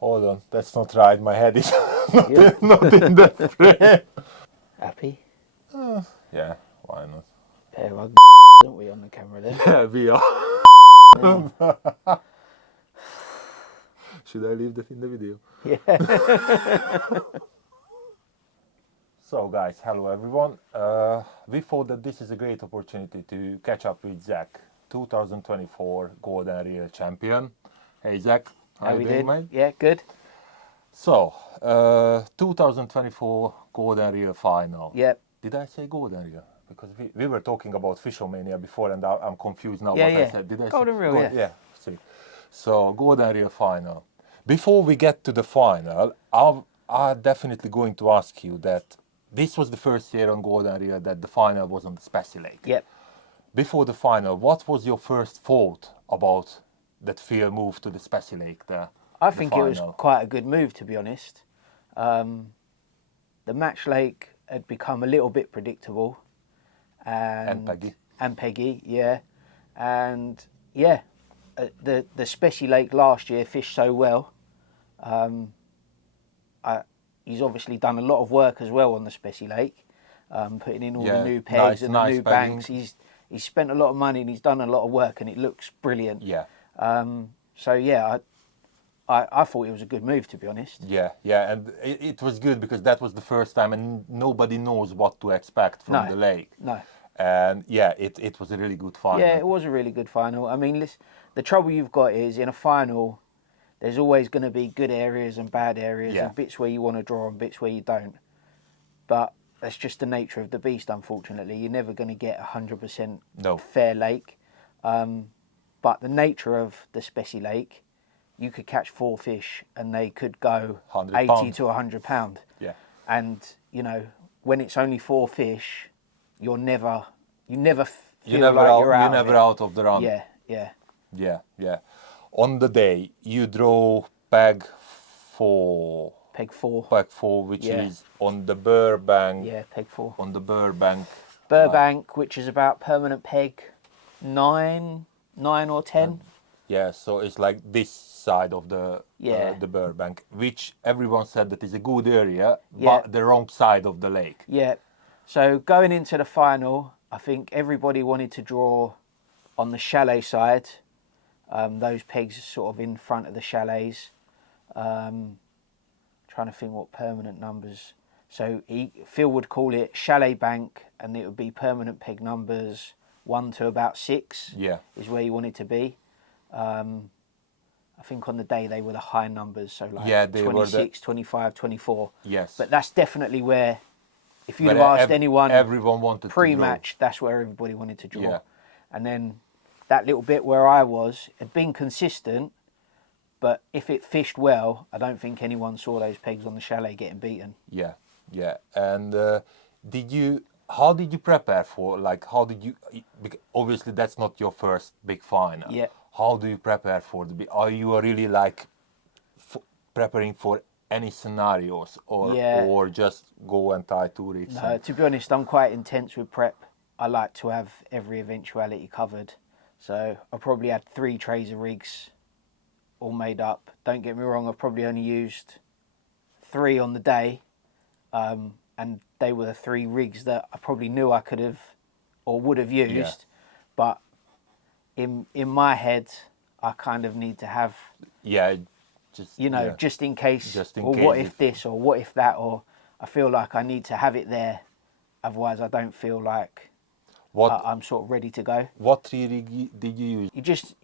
Hold on, that's not right. My head is Yeah. not in the frame. Happy? Yeah, why not? Pair of don't we on the camera there? Yeah, we are. Yeah. Should I leave that in the video? Yeah. So guys, hello everyone. We thought that this is a great opportunity to catch up with Zach, 2024 Golden Reel champion. Hey Zach, how you we doing, did? mate? Yeah, good. So, 2024 Golden Reel final. Yep. Did I say Golden Reel? Because we were talking about Fishomania before, and I'm confused now Yeah, what yeah. I said. Did I Golden say Reel, yeah. Yeah, see. So, Golden Reel final. Before we get to the final, I'm definitely going to ask you that this was the first year on Golden Reel that the final was on the Specie Lake. Yep. Before the final, what was your first thought about that Phil moved to the Specie Lake? I think it was final? quite a good move, to be honest. The match lake had become a little bit predictable. And Peggy. And Peggy, yeah. And, yeah, the Specie Lake last year fished so well. He's obviously done a lot of work as well on the Specie Lake, putting in all the new pegs and the new banks. He's spent a lot of money and he's done a lot of work, and it looks brilliant. Yeah. So yeah, I thought it was a good move, to be honest. Yeah, and it was good because that was the first time, and nobody knows what to expect from the lake. No. And yeah, it was a really good final. Yeah, it was a really good final. I mean, listen, the trouble you've got is in a final, there's always going to be good areas and bad areas, and bits where you want to draw and bits where you don't. But that's just the nature of the beast, unfortunately. You're never going to get 100% fair lake. But the nature of the Specie Lake, you could catch 4 fish and they could go 80 to 100 pound. Yeah. And, you know, when it's only 4 fish, you never feel like you're out of the run. Yeah. On the day, you draw peg 4. Peg 4. Peg 4, which is on the Burbank. Yeah, peg 4. On the Burbank. Burbank, which is about permanent peg 9 or 10. Yeah, so it's like this side of the Burbank, which everyone said that is a good area, but the wrong side of the lake. Yeah. So going into the final, I think everybody wanted to draw on the chalet side. Those pegs are sort of in front of the chalets. Trying to think what permanent numbers. So Phil would call it chalet bank, and it would be permanent peg numbers 1 to about 6. Yeah. Is where you wanted to be. I think on the day they were the high numbers, so like 26, 25, 24. Yes. But that's definitely where, if you'd have asked anyone, everyone wanted pre-match, that's where everybody wanted to draw. Yeah. And then that little bit where I was had been consistent, but if it fished well, I don't think anyone saw those pegs on the chalet getting beaten. Yeah. And how did you prepare for, obviously that's not your first big final. Yeah. How do you prepare for are you really like preparing for any scenarios or just go and tie 2 rigs? No, to be honest, I'm quite intense with prep. I like to have every eventuality covered. So I probably had 3 trays of rigs all made up. Don't get me wrong, I've probably only used 3 on the day. And they were the 3 rigs that I probably knew I could have or would have used. Yeah. But in my head, I kind of need to have, just in case, what if this, or what if that, or I feel like I need to have it there. Otherwise, I don't feel like I'm sort of ready to go. What 3 rig did you use? You just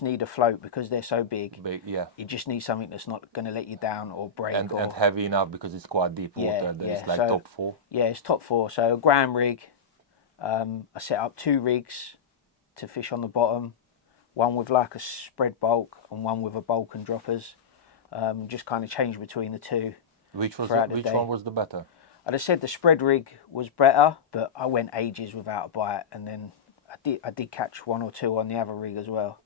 need a float because they're so big. Yeah. You just need something that's not going to let you down or break. And heavy enough because it's quite deep water. It's like top 4. Yeah, it's top 4. So a Gram rig. I set up 2 rigs to fish on the bottom. One with like a spread bulk and one with a bulk and droppers. Just kind of change between the 2. Which one was the better? I'd have said the spread rig was better, but I went ages without a bite, and then I did catch 1 or 2 on the other rig as well.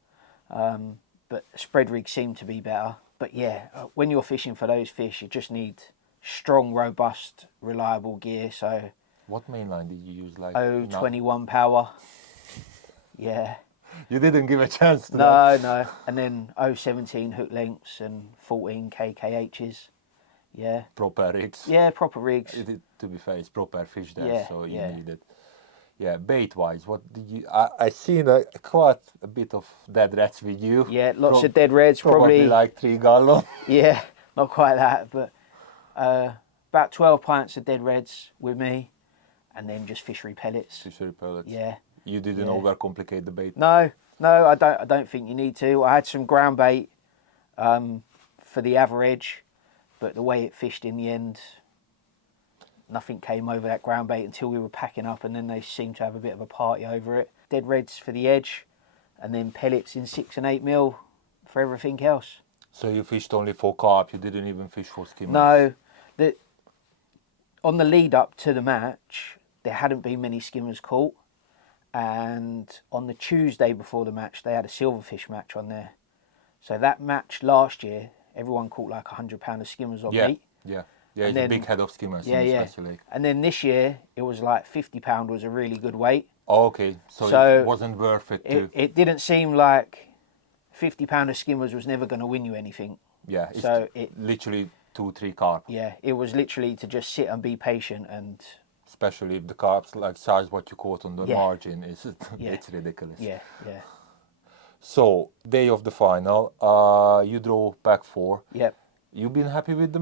But spread rig seemed to be better. But yeah, when you're fishing for those fish, you just need strong, robust, reliable gear. So what mainline did you use? Like 21 power. Yeah. You didn't give a chance to them. No. And then 017 hook lengths and 14 KKHs. Yeah. Proper rigs. Yeah, proper rigs. To be fair, it's proper fish there, Yeah, so you yeah. need it. Yeah, bait-wise, what did you... I seen quite a bit of dead rats with you. Yeah, lots of dead reds, probably like 3 gallon. Yeah, not quite that, but about 12 pints of dead reds with me, and then just fishery pellets. Fishery pellets. Yeah. You didn't Yeah. overcomplicate the bait. No, I don't think you need to. I had some ground bait for the average, but the way it fished in the end, nothing came over that ground bait until we were packing up, and then they seemed to have a bit of a party over it. Dead reds for the edge, and then pellets in 6 and 8 mil for everything else. So you fished only for carp, you didn't even fish for skimmers? No, on the lead up to the match, there hadn't been many skimmers caught, and on the Tuesday before the match, they had a silverfish match on there. So that match last year, everyone caught like 100 pound of skimmers on meat. Yeah, And it's then- a big head of skimmers Yeah, in the yeah. Special League. And then this year, it was like 50 pound was a really good weight. Oh, okay, so So it wasn't worth it to... It didn't seem like 50 pound of skimmers was never going to win you anything. Yeah, it's So it- literally 2-3 carp. Yeah, it was literally to just sit and be patient and Especially if the carps like size what you caught on the Yeah. margin, Yeah. it's ridiculous. yeah. So, day of the final, you draw back 4. Yep. You been happy with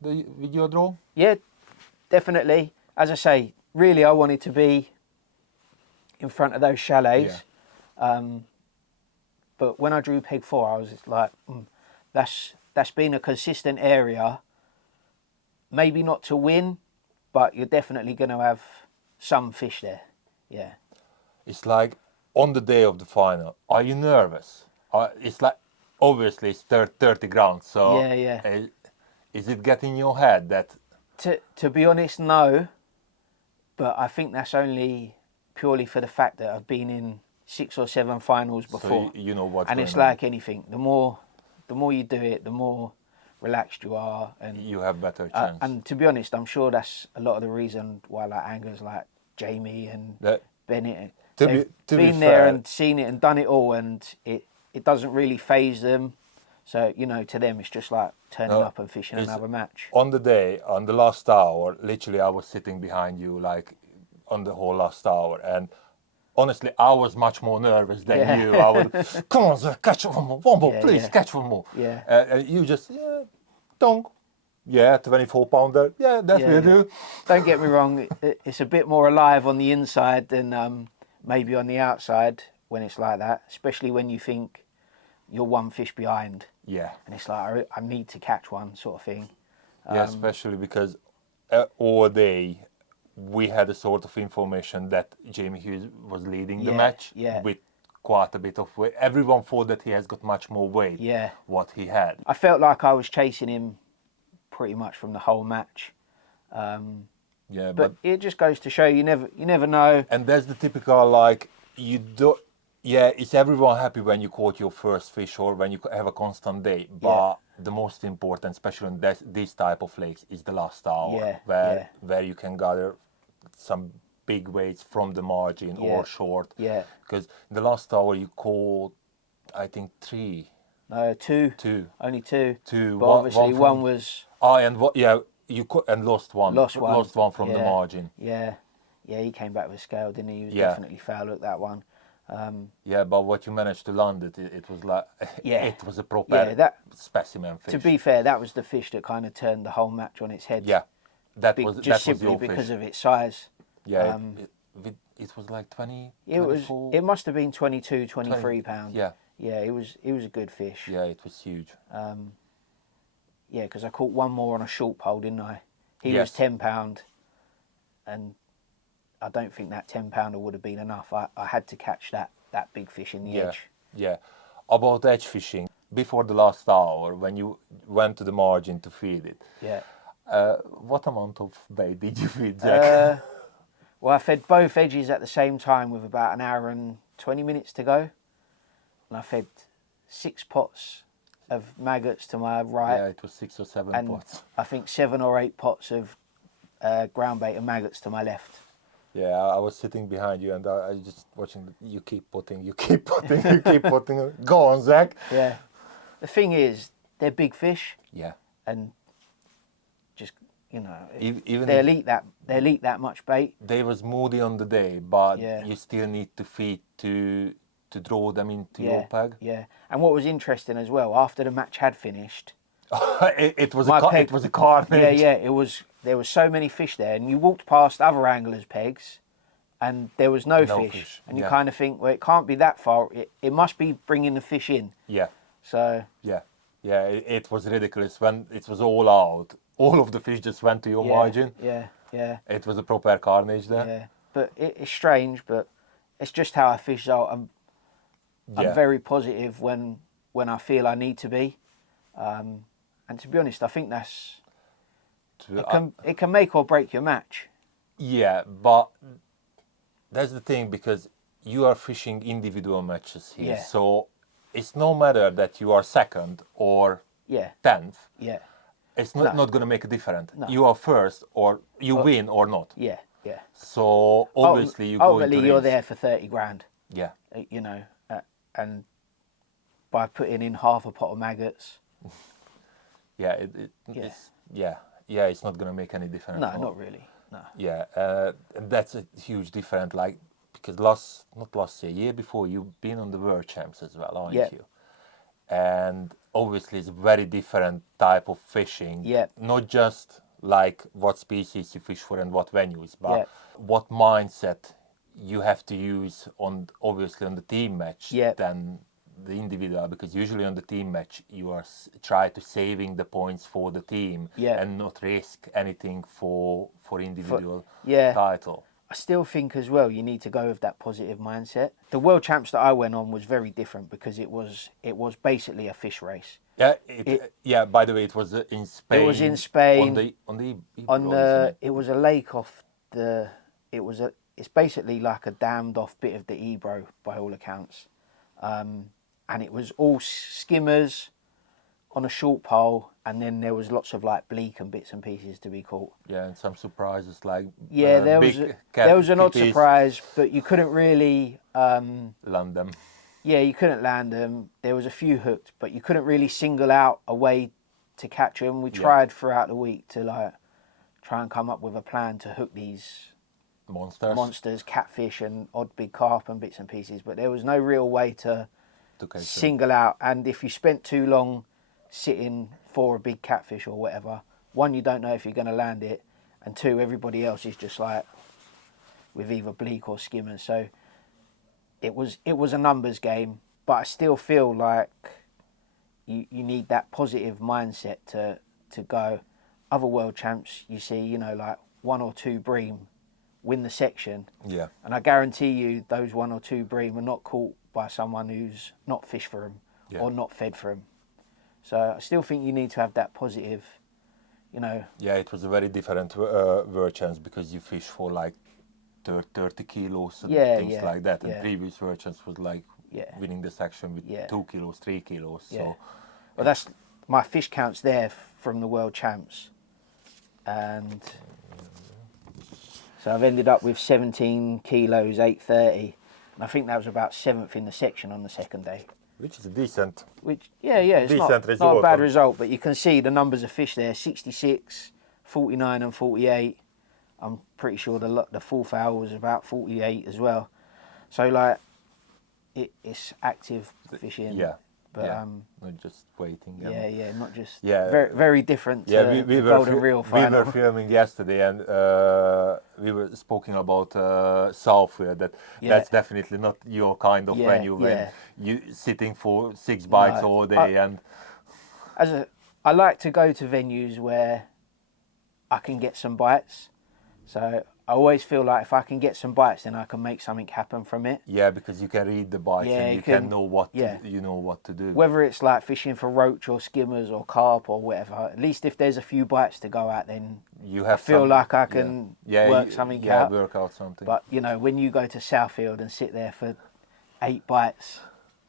with your draw? Yeah, definitely. As I say, really I wanted to be in front of those chalets. But when I drew peg 4, I was just like, that's been a consistent area. Maybe not to win, but you're definitely going to have some fish there. Yeah. It's like on the day of the final, are you nervous? It's like, obviously it's 30 grounds, so Yeah. Is it getting in your head that... To be honest, no. But I think that's only purely for the fact that I've been in 6 or 7 finals before. So you know what's And going it's on. like anything. The more you do it, the more relaxed you are, and You have better chance. and to be honest, I'm sure that's a lot of the reason why like anglers like Jamie and That- Bennett, to they've be been there fair- and seen it and done it all, and it doesn't really phase them. So to them it's just like turning No, up and fishing it's- another match. On the day, on the last hour, literally I was sitting behind you like on the whole last hour, and honestly I was much more nervous than Yeah. you. I would, come on sir, catch one more, Yeah, please yeah. catch one more. Yeah. And you just, dong. Yeah, 24 pounder. Yeah, that Yeah, will yeah. do. Don't get me wrong, it's a bit more alive on the inside than maybe on the outside when it's like that, especially when you think you're one fish behind Yeah. and it's like I need to catch one sort of thing. Yeah, especially because all day we had a sort of information that Jamie Hughes was leading the Yeah, match yeah. with quite a bit of weight. Everyone thought that he has got much more weight Yeah. what he had. I felt like I was chasing him pretty much from the whole match. Yeah, But it just goes to show you never know. and that's the typical like you do. Yeah, is everyone happy when you caught your first fish or when you have a constant day? But the most important, especially in this type of lakes, is the last hour, Yeah, where you can gather some big weights from the margin Yeah. or short. Yeah. Because in the last hour you caught, I think 3. No, two. Two. Only two. Two. But One- obviously one one from- was Oh, and what? Yeah, you and lost one. lost one. Lost one from the Yeah. margin. Yeah. Yeah, he came back with scale, didn't he? He was Yeah. definitely foul at that one. Yeah, but what you managed to land it was like Yeah. it was a proper Yeah, that- specimen fish. To be fair, that was the fish that kind of turned the whole match on its head. Yeah, that Be- was just that was simply your because fish. of its size. Yeah, um, it was like 20. It was. 24. It must have been 22, 23 20, pounds. yeah. Yeah, it was a good fish. Yeah, it was huge. Yeah, because I caught one more on a short pole, didn't I? He Yes. was £10, and I don't think that £10 would have been enough. I had to catch that big fish in the Yeah, edge. yeah. About edge fishing, before the last hour, when you went to the margin to feed it, Yeah. what amount of bait did you feed, Jack? Well, I fed both edges at the same time with about an hour and 20 minutes to go, and I fed 6 pots of maggots to my right. Yeah, it was 6 or 7 and pots. I think 7 or 8 pots of ground bait and maggots to my left. Yeah, I was sitting behind you and I was just watching. You keep putting, you keep putting, you keep putting. Go on, Zach. Yeah. The thing is, they're big fish, Yeah. and just Even they'll if eat that. They'll eat that much bait. they was moody on the day, but Yeah. you still need to feed to draw them into Yeah. your peg. Yeah. And what was interesting as well, after the match had finished, It was my peg. it was a carnage. Yeah, yeah. It was. There were so many fish there, and you walked past other anglers' pegs, and there was no No fish. fish, And you yeah. kind of think, well, it can't be that far. It must be bringing the fish in. Yeah, So yeah, yeah. It was ridiculous when it was all out. All of the fish just went to your yeah, margin. yeah, yeah, It was a proper carnage there. yeah. But it's strange, but it's just how I fish out. I'm Yeah. very positive when I feel I need to be, and to be honest, I think that's it can make or break your match. Yeah, but that's the thing because you are fishing individual matches here. Yeah. So it's no matter that you are second or Yeah, 10th. yeah, It's not, No. not going to make a difference. No. You are first or you win or not. yeah, yeah. So obviously you go Ultimately, into you're race. there for 30 grand. Yeah, And by putting in half a pot of maggots, yeah, Yeah. It's, yeah, it's not going to make any difference. no, not really. No. Yeah, and that's a huge difference. Like because not last year before, you've been on the World Champs as well, aren't Yeah. you? And obviously, it's a very different type of fishing. Yeah. Not just like what species you fish for and what venues, but Yeah. what mindset you have to use on obviously on the team match Yeah. than the individual, because usually on the team match you are try to saving the points for the team Yeah. and not risk anything for individual yeah. title. I still think as well you need to go with that positive mindset. The World Champs that I went on was very different because it was basically a fish race. Yeah, yeah. By the way, it was in Spain. It was in Spain. On the On Ebro, the isn't it? it was a lake off the it's basically like a dammed off bit of the Ebro by all accounts, and it was all skimmers on a short pole, and then there was lots of like bleak and bits and pieces to be caught. Yeah, and some surprises like Yeah, there was an odd kippies, surprise, but you couldn't really. land them. Yeah, you couldn't land them. There was a few hooked, but you couldn't really single out a way to catch them. We tried throughout the week to like try and come up with a plan to hook these monsters, catfish and odd big carp and bits and pieces, but there was no real way to to catch them. single out. And if you spent too long sitting for a big catfish or whatever, one, you don't know if you're going to land it, and two, everybody else is just like with either bleak or skimmers. So it was a numbers game, but I still feel like you need that positive mindset to go. Other world champs, you see, like 1 or 2 bream win the section, Yeah, and I guarantee you those 1 or 2 bream are not caught by someone who's not fished for them or not fed for them. So I still think you need to have that positive, yeah. It was a very different World Champs because you fish for like 30 kilos and things like that. And previous World Champs was like winning the section with 2 kilos, 3 kilos. So well, that's my fish counts there from the World Champs, and so I've ended up with 17 kilos, 830, and I think that was about 7th in the section on the second day. which is a decent. Which, it's Decent not a result bad on- result, but you can see the numbers of fish there, 66, 49 and 48. I'm pretty sure the fourth hour was about 48 as well. So, like, it's active fishing. Yeah, But, yeah. Not just waiting. and- not just... Yeah. Very, very different to Yeah, we the were Golden Reel we final. were filming yesterday, and we were speaking about Southfield. That's definitely not your kind of venue when you sitting for 6 bites No, all day. And I like to go to venues where I can get some bites. So I always feel like if I can get some bites, then I can make something happen from it. yeah, because you can read the bites Yeah, and you you can can- know what yeah. you know what to do. Whether it's like fishing for roach or skimmers or carp or whatever, at least if there's a few bites to go at, then You have feel some- like I can work something out. work out something. But when you go to Southfield and sit there for 8 bites,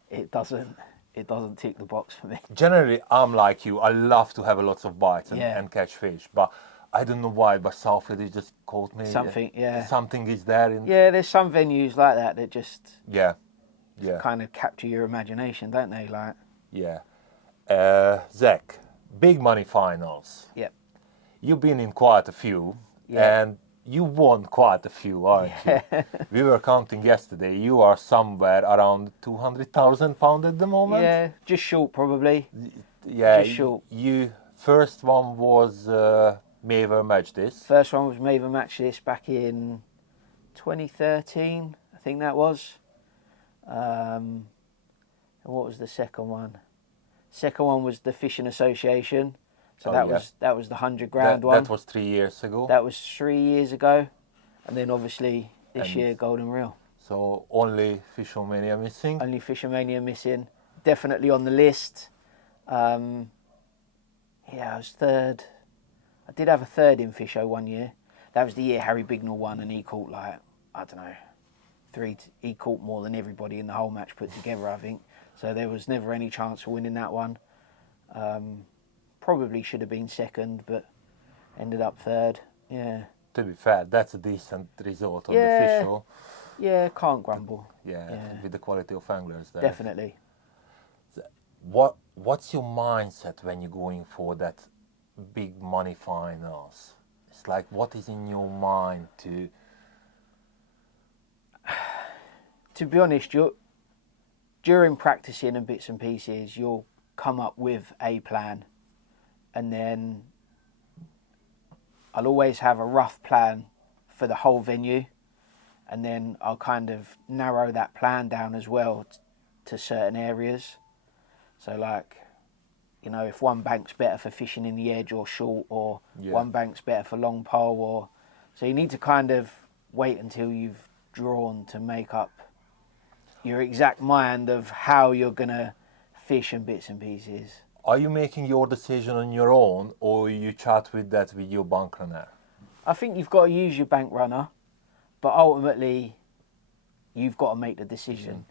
it doesn't tick the box for me. Generally, I'm like you. I love to have a lots of bites and catch fish, but I don't know why, but Salford it just caught me. Something, yeah. Something is there in. Yeah, there's some venues like that that just Yeah. Yeah. kind of capture your imagination, don't they? Like, Yeah. Zach, big money finals. yep. You've been in quite a few, Yeah. and you won quite a few, aren't you? We were counting yesterday. You are somewhere around £200,000 at the moment. Yeah, just short probably. Yeah. Just short. You first one was Maver Match This. First one was Maven Match This back in 2013, I think that was. And what was the second one? Second one was the Fishing Association. So Oh, that yeah. was the 100 grand one. That was 3 years ago. That was 3 years ago, and then obviously this And- year Golden Reel. So only Fishomania missing. Only Fishermania missing. Definitely on the list. Yeah, I was third. I did have a third in Fisho one year. That was the year Harry Bignell won, and he caught like, I don't know, he caught more than everybody in the whole match put together, I think. So there was never any chance of winning that one. Probably should have been second, but ended up third. Yeah. To be fair, that's a decent result on Yeah. the fish show. Yeah, can't grumble. Yeah, Yeah. with the quality of anglers there. Definitely. What's your mindset when you're going for that big money finals? It's like, what is in your mind to? To be honest, during practicing and bits and pieces, you'll come up with a plan, and then I'll always have a rough plan for the whole venue, and then I'll kind of narrow that plan down as well to certain areas. So like, you know, if one bank's better for fishing in the edge or short, or Yeah. one bank's better for long pole, or so you need to kind of wait until you've drawn to make up your exact mind of how you're gonna fish and bits and pieces. Are you making your decision on your own, or you chat with your bank runner? I think you've got to use your bank runner, but ultimately, you've got to make the decision.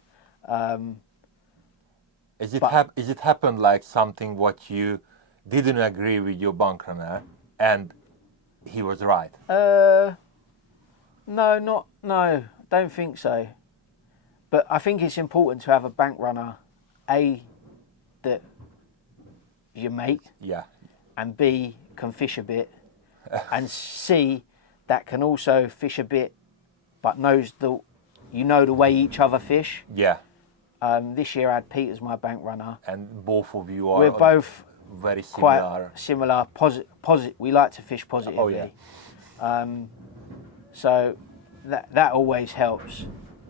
Is it But- is it happened like something what you didn't agree with your bank runner, and he was right? No, don't think so. But I think it's important to have a bank runner, A, that you make, Yeah. and B, can fish a bit, and C, that can also fish a bit, but knows the way each other fish. Yeah. This year I had Pete as my bank runner. And both of you are We're both very quite similar. similar. We like to fish positively. Oh, yeah. So that always helps.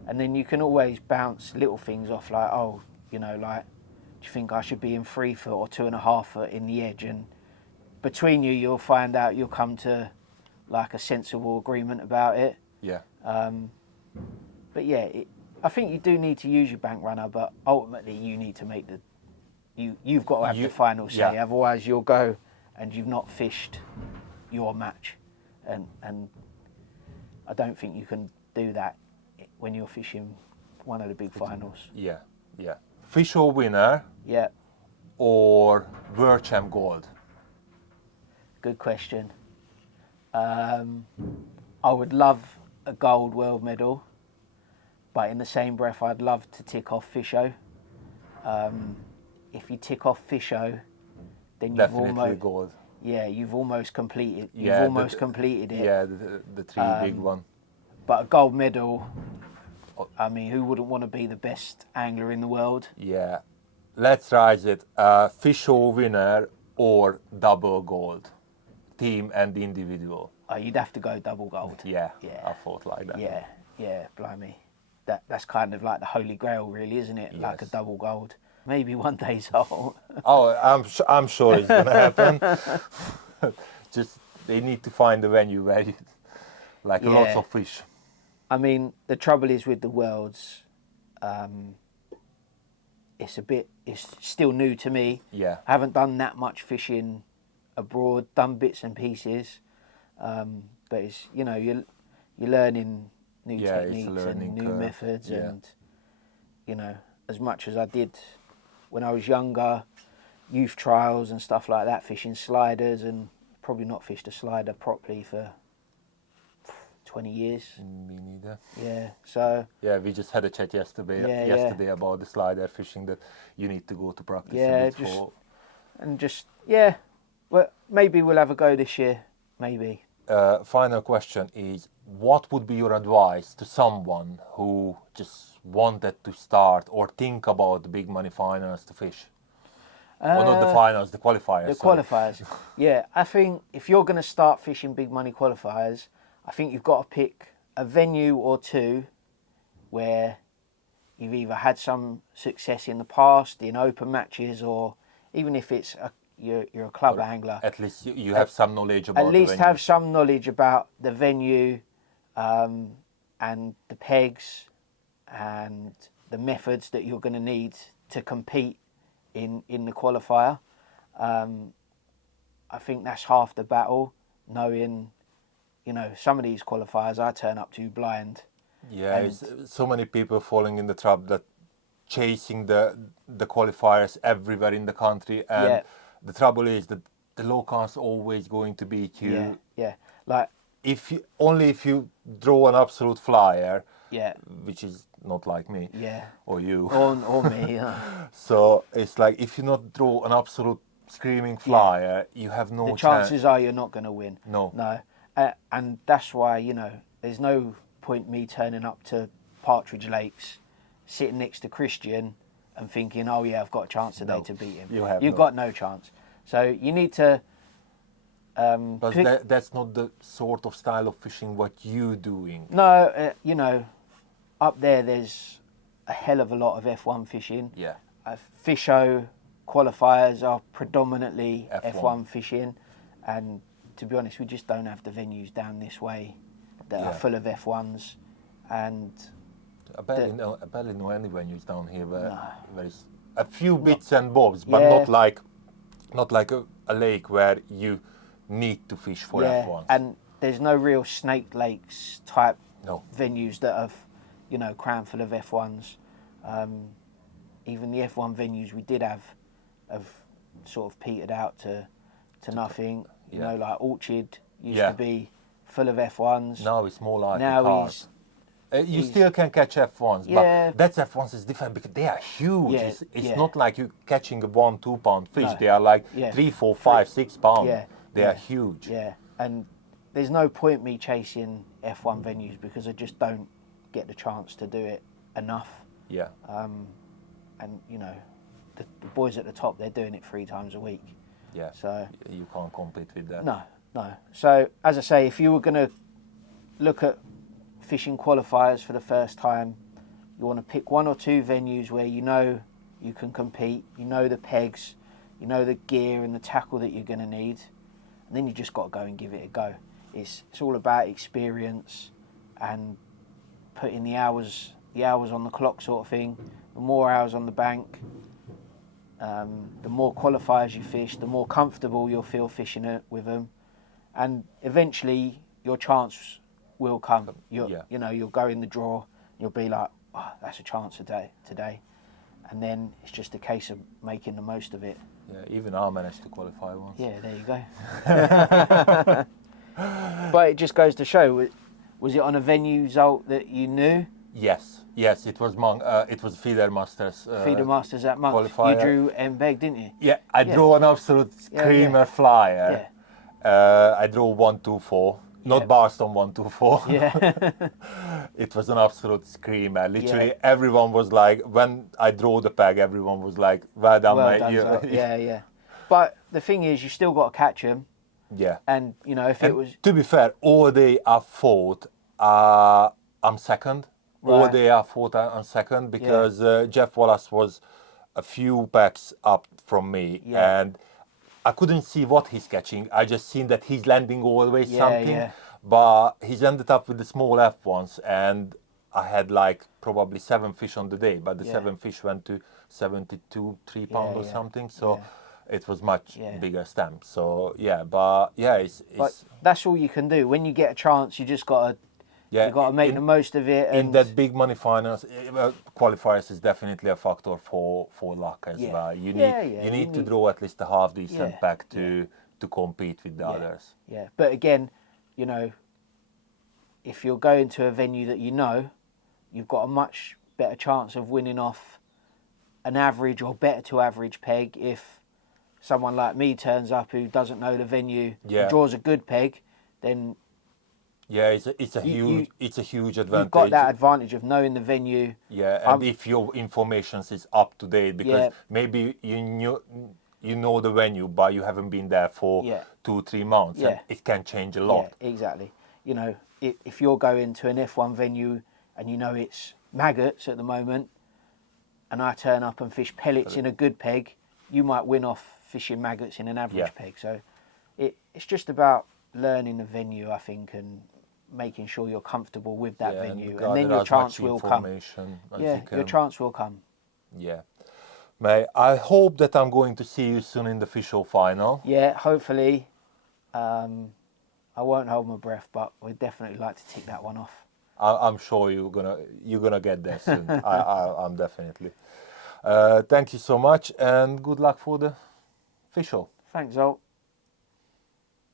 And then you can always bounce little things off, like, oh, you know, like, do you think I should be in 3 foot or 2.5 foot in the edge? And between you, you'll find out, you'll come to like a sensible agreement about it. Yeah. But yeah, I think you do need to use your bank runner, but ultimately you need to make you've got to have the final say. Yeah. Otherwise you'll go and you've not fished your match. And I don't think you can do that when you're fishing one of the big finals. Yeah. Yeah. Fish or winner Yeah, or World Champ Gold? good question. I would love a gold world medal, but in the same breath, I'd love to tick off Fisho. If you tick off Fisho, then you've Definitely gold. you've almost completed. You've Yeah, almost completed it. Yeah, the three big one. But a gold medal, I mean, who wouldn't want to be the best angler in the world? Yeah. Let's rise it. Fish or winner or double gold? Team and individual. You'd have to go double gold. Yeah. Yeah. I thought like that. Yeah, blimey. That's kind of like the holy grail, really, isn't it? Like a Yes. double gold. Maybe one day, so. Oh, I'm sure it's gonna happen. Just they need to find a venue where you, like lots Yeah. of fish. I mean, the trouble is with the worlds, it's still new to me. Yeah. I haven't done that much fishing abroad, done bits and pieces, but it's, you know, you're learning new Yeah, it's a techniques learning and new curve, methods, yeah. and you know, as much as I did when I was younger, youth trials and stuff like that, fishing sliders and probably not fished a slider properly for 20 years. Me neither. Yeah, so Yeah, we just had a chat yesterday about the slider fishing that you need to go to practice a bit for. Well, maybe we'll have a go this year, maybe. Final question is, what would be your advice to someone who just wanted to start or think about the big money finals to fish? Or not the finals, the qualifiers. The sorry. qualifiers. Yeah, I think if you're going to start fishing big money qualifiers, I think you've got to pick a venue or two where you've either had some success in the past in open matches, or even if it's you're a club angler. At least you have some knowledge about At least the venue. have some knowledge about the venue and the pegs and the methods that you're going to need to compete in the qualifier. I think that's half the battle, knowing, some of these qualifiers I turn up to blind. Yeah, it's so many people falling in the trap that chasing the qualifiers everywhere in the country, and the trouble is that the locals always going to beat you. Yeah. Like if you draw an absolute flyer, yeah, which is not like me, or you, or me. So it's like if you not draw an absolute screaming flyer, you have no The chances are you're not going to win. No. And that's why there's no point me turning up to Partridge Lakes, sitting next to Christian, and thinking, oh yeah, I've got a chance today to beat him. You've got no chance. So you need to. But that's not the sort of style of fishing what you doing. No, up there's a hell of a lot of F1 fishing. Yeah. Fisho qualifiers are predominantly F1. F1 fishing, and to be honest, we just don't have the venues down this way that are full of F1s, and I barely know any venues down here where there is a few bits and bobs, but not like a lake where you need to fish for F1s. And there's no real Snake Lakes type venues that have, crammed full of F1s. Even the F1 venues we did have sort of petered out to nothing. Like Orchard used to be full of F1s. Now it's more like now you still can catch F1s, but that F1s is different because they are huge. It's not like you catching a 1-2 pound fish. They are like 3, 4, 5, 6 pounds. They are huge. Yeah, and there's no point me chasing F1 venues because I just don't get the chance to do it enough. Yeah. And the boys at the top, they're doing it 3 times a week. Yeah. So you can't compete with that. No. So as I say, if you were going to look at fishing qualifiers for the first time, you want to pick 1 or 2 venues where you can compete, the pegs, the gear and the tackle that you're going to need, and then you just got to go and give it a go. It's all about experience and putting the hours on the clock sort of thing. The more hours on the bank, the more qualifiers you fish, the more comfortable you'll feel fishing it with them, and eventually your chance will come. You'll go in the draw, you'll be like, oh, that's a chance today, and then it's just a case of making the most of it. Yeah, even I managed to qualify once. Yeah, there you go. But it just goes to show, was it on a venue result that you knew? Yes, it was it was Feeder Masters. Feeder Masters at Monk. Qualifier. You drew Mbeg, didn't you? Yeah, I drew an absolute screamer flyer. Yeah. I drew 124, not Barston 124. Yeah. It was an absolute screamer. Literally, everyone was like, when I drew the peg, everyone was like, well done, mate. Done, yeah. But the thing is, you still got to catch them. Yeah. And, it was... To be fair, all day I thought I'm second. Right. All day I thought I'm second because Jeff Wallace was a few pegs up from me. Yeah. And I couldn't see what he's catching. I just seen that he's landing always something. Yeah. But he's ended up with the small F1s, and I had like probably 7 fish on the day, but the 7 fish went to 72, 3 pounds or something. So it was much bigger stamp. So but that's all you can do. When you get a chance, you just got to you've got to make the most of it. In that big money finals, qualifiers is definitely a factor for luck as well. You need to draw at least a half decent pack to to compete with the others. Yeah, but again, you know, if you're going to a venue that you know, you've got a much better chance of winning off an average or better to average peg if someone like me turns up who doesn't know the venue and draws a good peg, then yeah, it's a huge advantage. you've got that advantage of knowing the venue. Yeah, and if your information is up to date, because maybe you know the venue, but you haven't been there for 2-3 months, and it can change a lot. Yeah, exactly. You know, if you're going to an F1 venue and you know it's maggots at the moment, and I turn up and fish pellets in a good peg, you might win off fishing maggots in an average peg. So it's just about learning the venue, I think, and making sure you're comfortable with that venue, and then your chance will come. Yeah, your chance will come. Yeah. Mate, I hope that I'm going to see you soon in the official final. Yeah, hopefully. I won't hold my breath, but we'd definitely like to tick that one off. I'm sure you're gonna get there soon. I'm definitely. Thank you so much, and good luck for the official. Thanks, Zolt.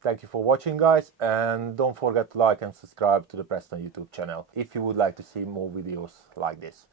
Thank you for watching, guys, and don't forget to like and subscribe to the Preston YouTube channel if you would like to see more videos like this.